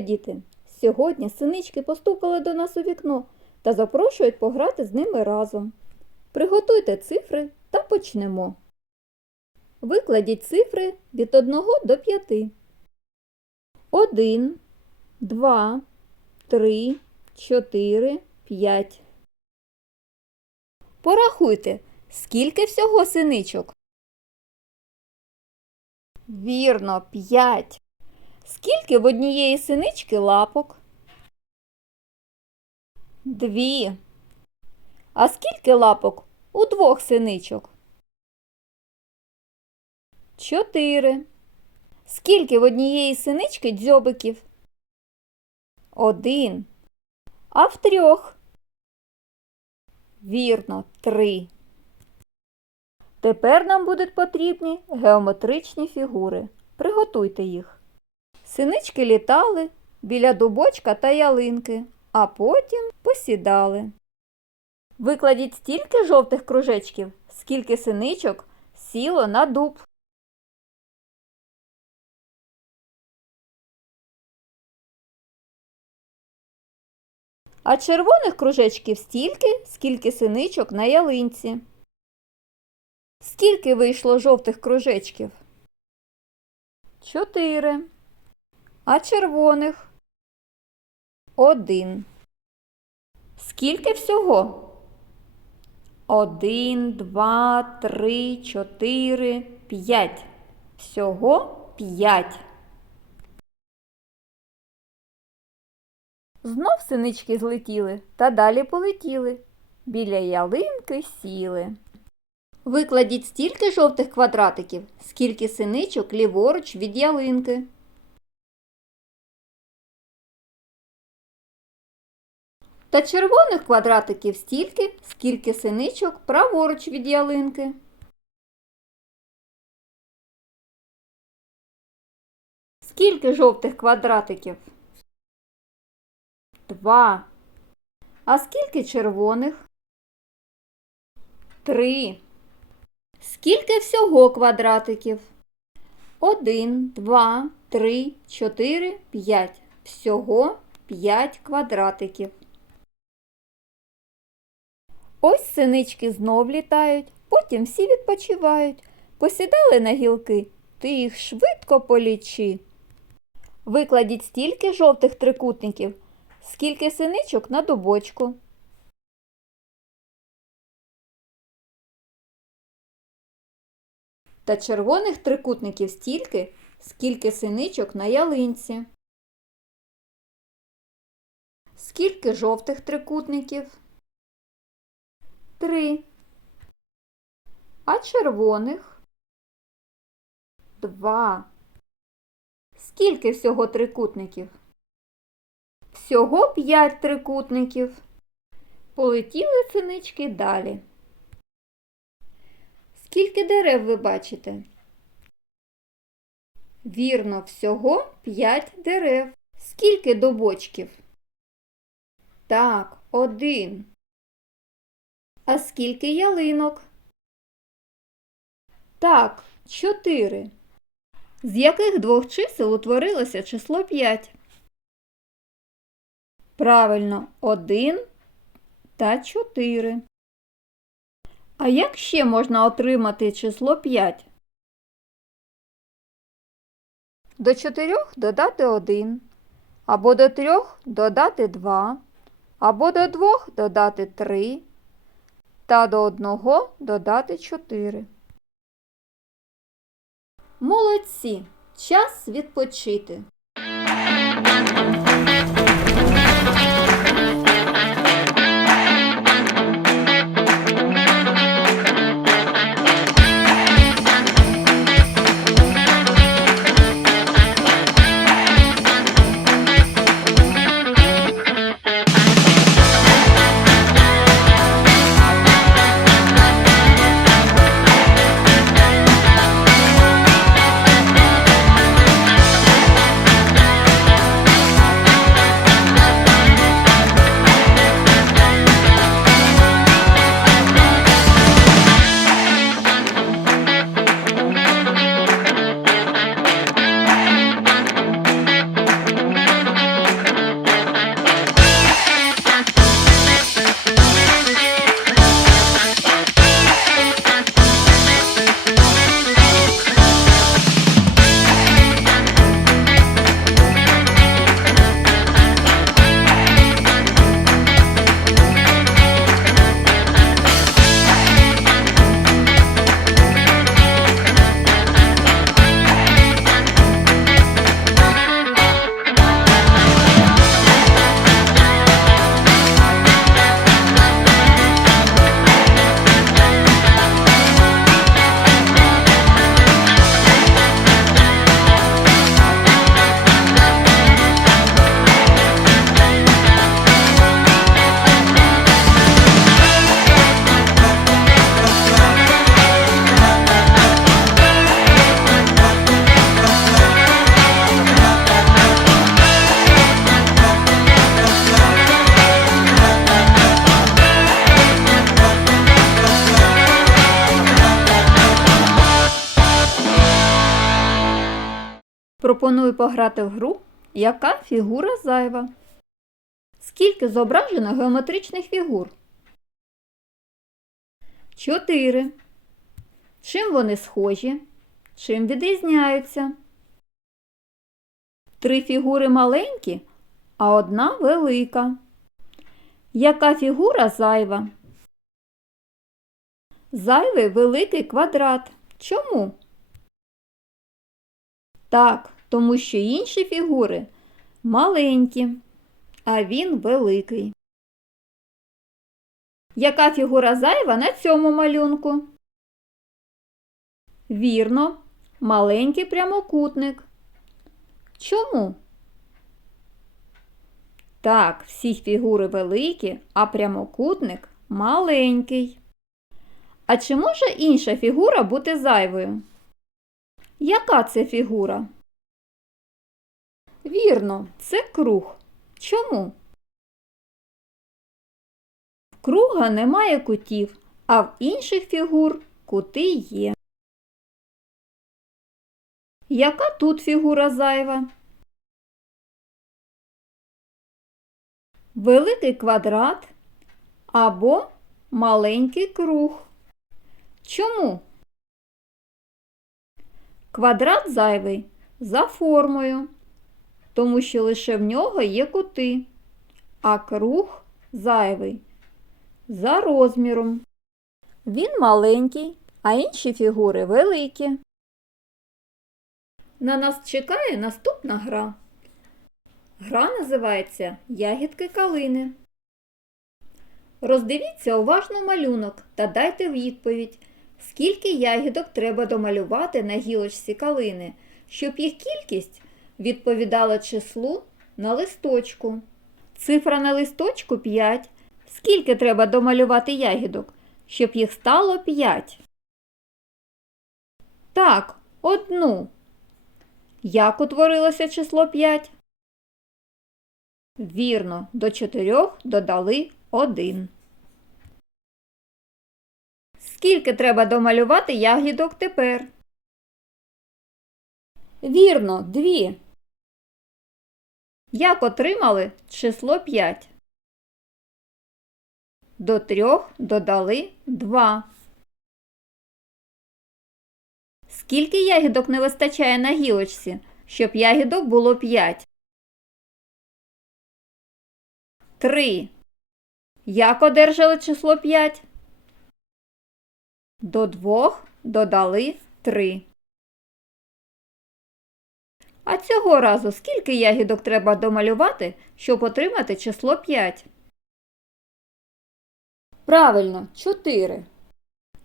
Діти! Сьогодні синички постукали до нас у вікно та запрошують пограти з ними разом. Приготуйте цифри та почнемо. Викладіть цифри від 1 до 5. 1, 2, 3, 4, 5. Порахуйте, скільки всього синичок? Вірно, 5. Скільки в однієї синички лапок? Дві. А скільки лапок у двох синичок? Чотири. Скільки в однієї синички дзьобиків? Один. А в трьох? Вірно, три. Тепер нам будуть потрібні геометричні фігури. Приготуйте їх. Синички літали біля дубочка та ялинки, а потім посідали. Викладіть стільки жовтих кружечків, скільки синичок сіло на дуб. А червоних кружечків стільки, скільки синичок на ялинці. Скільки вийшло жовтих кружечків? Чотири. А червоних? Один. Скільки всього? Один, два, три, чотири, п'ять. Всього п'ять. Знов синички злетіли та далі полетіли. Біля ялинки сіли. Викладіть стільки жовтих квадратиків, скільки синичок ліворуч від ялинки. Та червоних квадратиків стільки, скільки синичок праворуч від ялинки. Скільки жовтих квадратиків? Два. А скільки червоних? Три. Скільки всього квадратиків? Один, два, три, чотири, п'ять. Всього п'ять квадратиків. Ось синички знов літають, потім всі відпочивають. Посідали на гілки, ти їх швидко полічи. Викладіть стільки жовтих трикутників, скільки синичок на дубочку. Та червоних трикутників стільки, скільки синичок на ялинці. Скільки жовтих трикутників? Три. А червоних? Два. Скільки всього трикутників? Всього п'ять трикутників. Полетіли синички далі. Скільки дерев ви бачите? Вірно, всього п'ять дерев. Скільки добочків? Так, один. А скільки ялинок? Так, чотири. З яких двох чисел утворилося число 5? Правильно, 1 та 4. А як ще можна отримати число 5? До 4 додати 1, або до 3 додати 2, або до 2 додати 3, та до 1 додати 4. Молодці! Час відпочити. Пропоную пограти в гру, яка фігура зайва. Скільки зображено геометричних фігур? Чотири. Чим вони схожі? Чим відрізняються? Три фігури маленькі, а одна велика. Яка фігура зайва? Зайвий великий квадрат. Чому? Так, тому що інші фігури маленькі, а він великий. Яка фігура зайва на цьому малюнку? Вірно, маленький прямокутник. Чому? Так, всі фігури великі, а прямокутник маленький. А чи може інша фігура бути зайвою? Яка це фігура? Вірно, це круг. Чому? В круга немає кутів, а в інших фігур кути є. Яка тут фігура зайва? Великий квадрат або маленький круг. Чому? Квадрат зайвий за формою, тому що лише в нього є кути, а круг зайвий за розміром. Він маленький, а інші фігури великі. На нас чекає наступна гра. Гра називається Ягідки калини. Роздивіться уважно малюнок та дайте відповідь, скільки ягідок треба домалювати на гілочці калини, щоб їх кількість відповідала числу на листочку. Цифра на листочку 5. Скільки треба домалювати ягідок, щоб їх стало 5? Так, одну. Як утворилося число 5? Вірно, до 4 додали 1. Скільки треба домалювати ягідок тепер? Вірно, 2. Як отримали число 5? До 3 додали 2. Скільки ягідок не вистачає на гілочці, щоб ягідок було 5? 3. Як одержали число 5? До 2 додали 3. А цього разу скільки ягідок треба домалювати, щоб отримати число 5? Правильно, 4.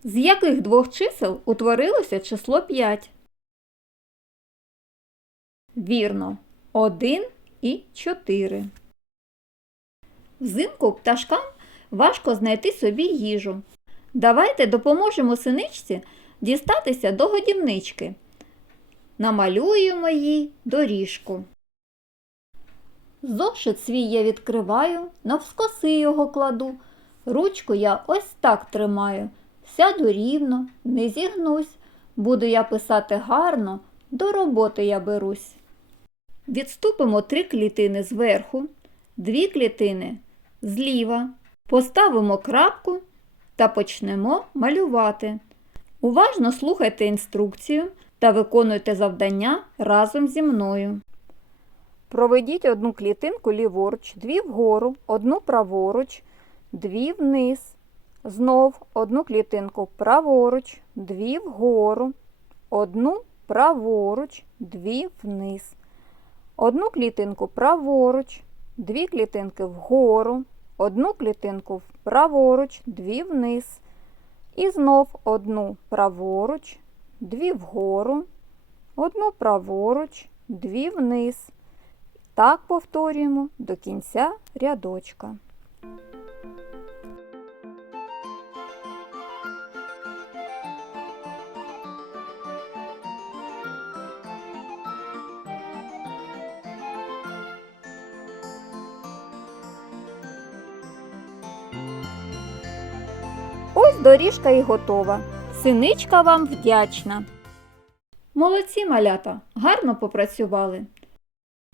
З яких двох чисел утворилося число 5? Вірно, 1 і 4. Взимку пташкам важко знайти собі їжу. Давайте допоможемо синичці дістатися до годівнички. Намалюємо їй доріжку. Зошит свій я відкриваю, навскоси його кладу. Ручку я ось так тримаю. Сяду рівно, не зігнусь. Буду я писати гарно, до роботи я берусь. Відступимо три клітини зверху, дві клітини зліва. Поставимо крапку та почнемо малювати. Уважно слухайте інструкцію та виконуйте завдання разом зі мною. Проведіть одну клітинку ліворуч, дві вгору, одну праворуч, дві вниз. Знов одну клітинку праворуч, дві вгору, одну праворуч, дві вниз. Одну клітинку праворуч, дві клітинки вгору, одну клітинку праворуч, дві вниз. І знов одну праворуч, дві вгору, одну праворуч, дві вниз. Так повторюємо до кінця рядочка. Ось доріжка і готова. Синичка вам вдячна. Молодці малята, гарно попрацювали.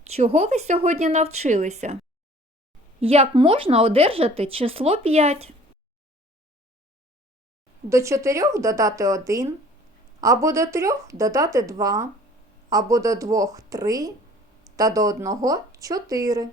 Чого ви сьогодні навчилися? Як можна одержати число 5? До 4 додати 1, або до 3 додати 2, або до 2 3 та до 1 4.